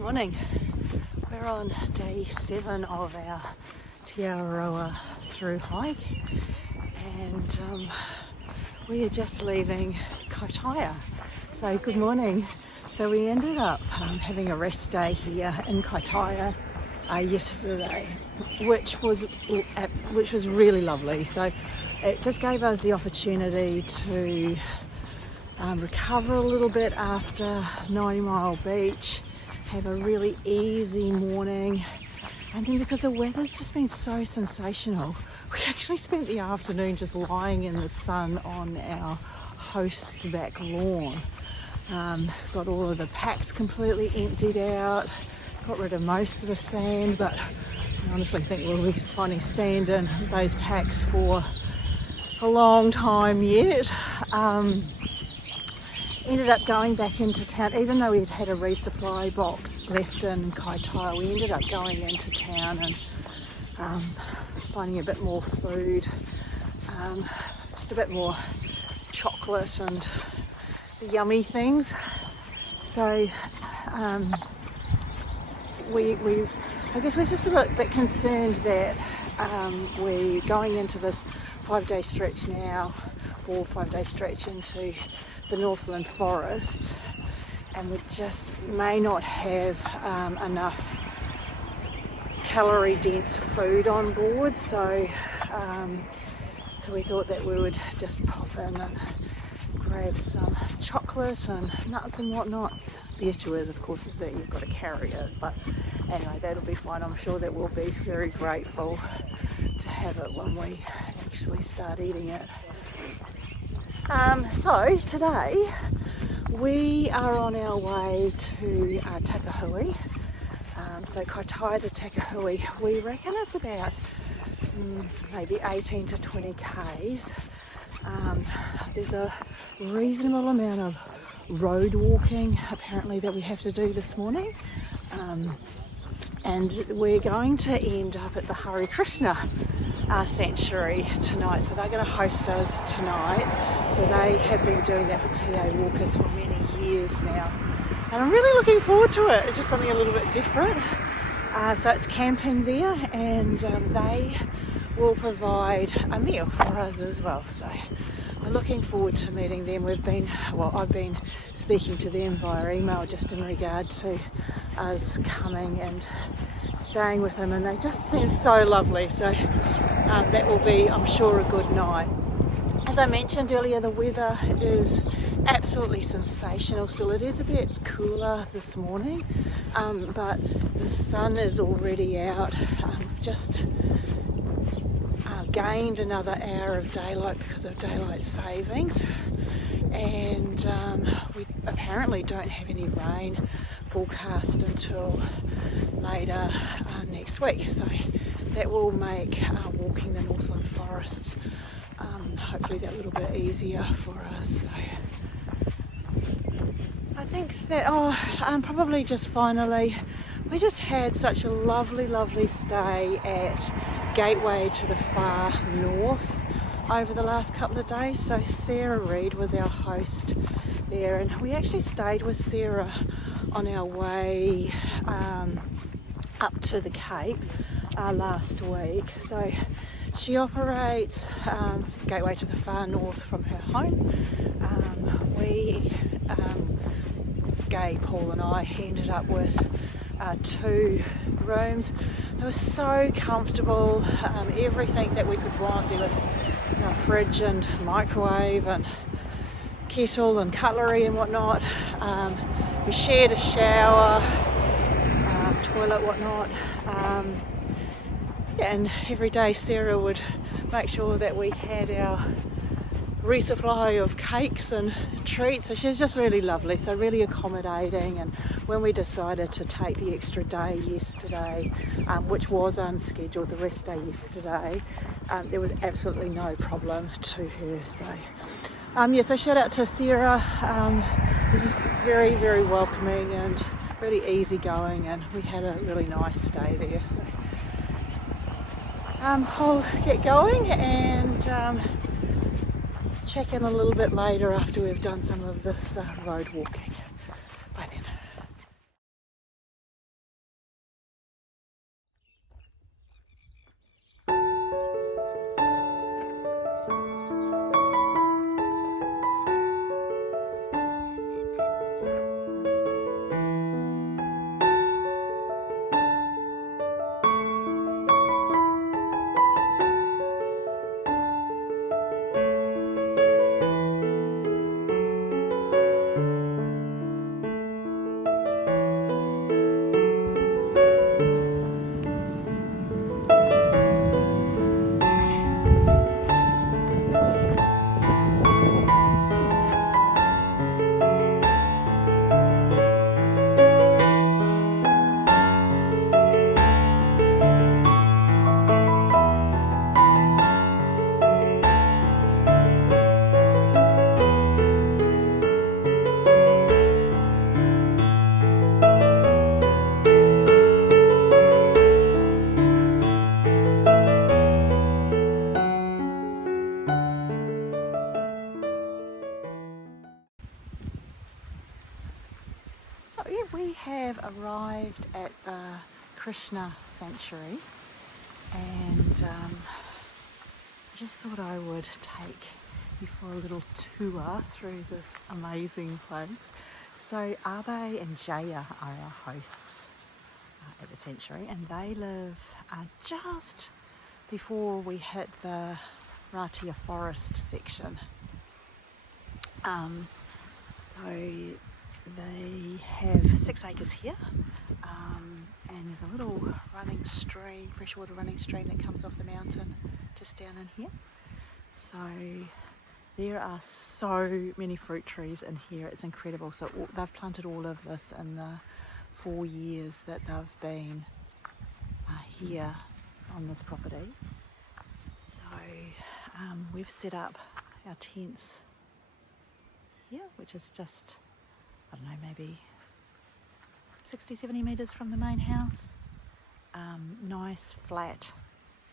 Morning. We're on day 7 of our Araroa through hike, and we are just leaving Kaitaia. So good morning. So we ended up having a rest day here in Kaitaia yesterday, which was really lovely. So it just gave us the opportunity to recover a little bit after 90 Mile Beach, have a really easy morning, and then because the weather's just been so sensational, we actually spent the afternoon just lying in the sun on our host's back lawn. Got all of the packs completely emptied out, got rid of most of the sand, but I honestly think we'll be finding sand in those packs for a long time yet. Ended up going back into town, even though we had a resupply box left in Kaitaia. We ended up going into town and finding a bit more food, just a bit more chocolate and the yummy things. So I guess we're just a bit concerned that we're going into this 5-day stretch now, 4 or 5-day stretch into the Northland forests, and we just may not have enough calorie dense food on board, so we thought that we would just pop in and grab some chocolate and nuts and whatnot. The issue is, of course, is that you've got to carry it, but anyway, that'll be fine. I'm sure that we'll be very grateful to have it when we actually start eating it. So today we are on our way to Takahue. So Kaitaia to Takahue, we reckon it's about maybe 18 to 20 k's. There's a reasonable amount of road walking apparently that we have to do this morning, and we're going to end up at the Hare Krishna sanctuary tonight. So they're going to host us tonight. So they have been doing that for TA walkers for many years now, and I'm really looking forward to it. It's just something a little bit different. So it's camping there, and they will provide a meal for us as well. So I'm looking forward to meeting them. I've been speaking to them via email just in regard to us coming and staying with them, and they just seem so lovely. So that will be, I'm sure, a good night. As I mentioned earlier, the weather is absolutely sensational. Still, it is a bit cooler this morning, but the sun is already out. Just gained another hour of daylight because of daylight savings, and we apparently don't have any rain forecast until later next week, so that will make walking the Northland forests hopefully that little bit easier for us. So I think that probably just finally, we just had such a lovely stay at Gateway to the far north over the last couple of days. So Sarah Reed was our host there, and we actually stayed with Sarah on our way up to the Cape last week. So she operates Gateway to the far north from her home. Gay, Paul and I ended up with 2 rooms. They were so comfortable, everything that we could want. There was a fridge and microwave and kettle and cutlery and whatnot. We shared a shower, toilet, whatnot. And every day Sarah would make sure that we had our resupply of cakes and treats. So she was just really lovely, so really accommodating. And when we decided to take the extra day yesterday, which was unscheduled, the rest day yesterday, there was absolutely no problem to her. So so shout out to Sarah. It was just very welcoming and really easygoing, and we had a really nice stay there. So I'll get going and check in a little bit later after we've done some of this road walking. Bye then. we have arrived at the Krishna sanctuary, and I just thought I would take you for a little tour through this amazing place. So Abe and Jaya are our hosts at the sanctuary, and they live just before we hit the Ratia forest section. So they have 6 acres here, and there's a little running stream, freshwater running stream that comes off the mountain just down in here. So there are so many fruit trees in here, it's incredible. So they've planted all of this in the 4 years that they've been here on this property. So we've set up our tents here, which is just, I don't know, maybe 60-70 metres from the main house. Nice flat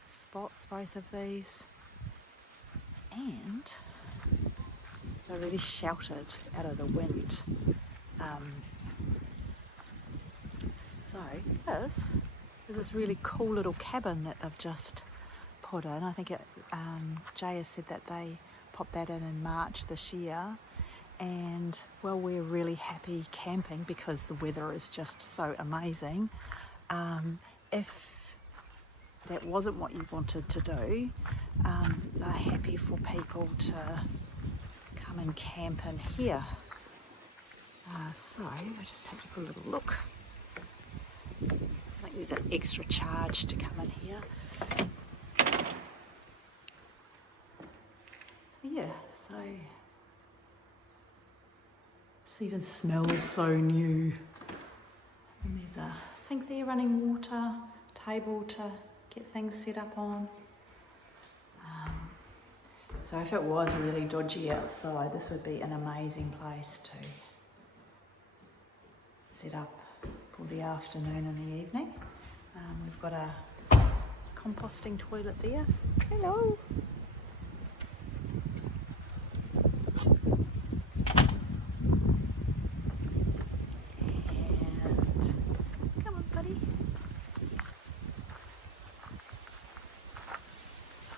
spots, both of these, and they're really sheltered out of the wind. So this is this really cool little cabin that they've just put in. I think Jay has said that they popped that in March this year. And well, we're really happy camping because the weather is just so amazing. If that wasn't what you wanted to do, they're happy for people to come and camp in here. So I'll just take you for a little look. I think there's an extra charge to come in here. So yeah, so this even smells so new. And there's a sink there, running water, table to get things set up on. So if it was really dodgy outside, this would be an amazing place to set up for the afternoon and the evening. We've got a composting toilet there. Hello.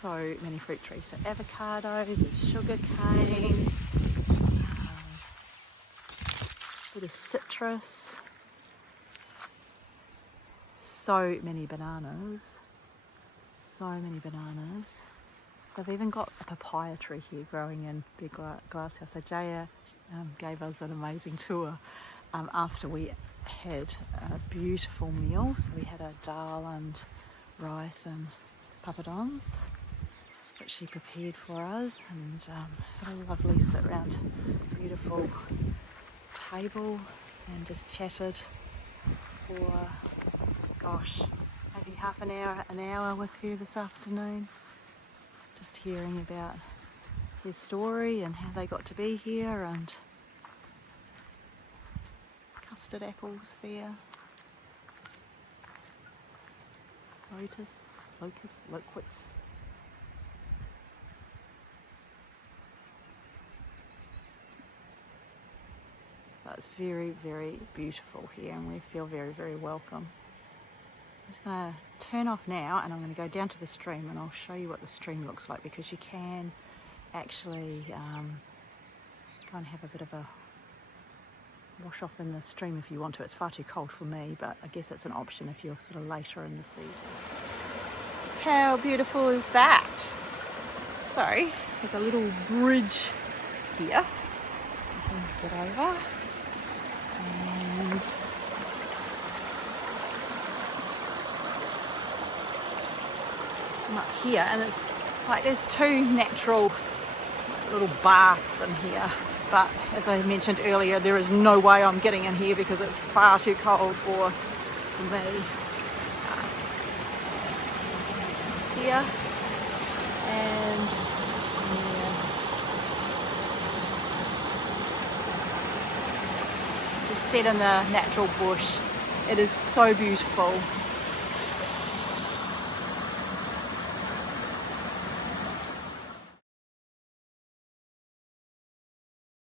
So many fruit trees, so avocado, there's sugar cane, bit of citrus, so many bananas. They've even got a papaya tree here growing in their glasshouse. So Jaya gave us an amazing tour after we had a beautiful meal. So we had a dal and rice and papadons, which she prepared for us, and had a lovely sit round, beautiful table, and just chatted for, gosh, maybe half an hour with her this afternoon, just hearing about their story and how they got to be here, and custard apples there, loquats. So it's very, very beautiful here, and we feel very, very welcome. I'm just going to turn off now, and I'm going to go down to the stream, and I'll show you what the stream looks like, because you can actually go and have a bit of a wash off in the stream if you want to. It's far too cold for me, but I guess it's an option if you're sort of later in the season. How beautiful is that? So there's a little bridge here you can get over. And I'm up here, and it's like there's 2 natural little baths in here, but as I mentioned earlier, there is no way I'm getting in here because it's far too cold for me. Here and here. Just set in the natural bush. It is so beautiful.